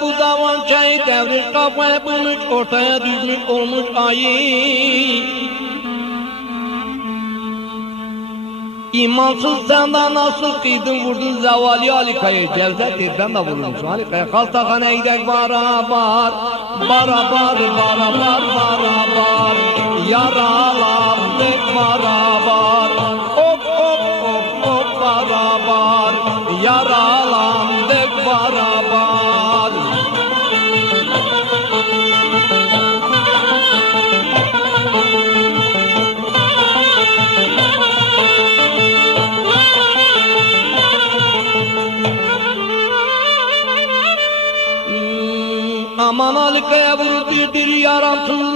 bu davancayı devrir kafaya bulmuş, ortaya düşmüş olmuş ayı. İmansız sen de nasıl kıydın vurdun Zevali Halika'yı, cevzettir ben de vurmuşum Halika'ya. Kaltakhan'a gidek barabar, barabar, barabar, barabar, yaralandık barabar, hop hop hop hop barabar, yaralandık barabar. Aman Halika'ya vurdu dir yaramsız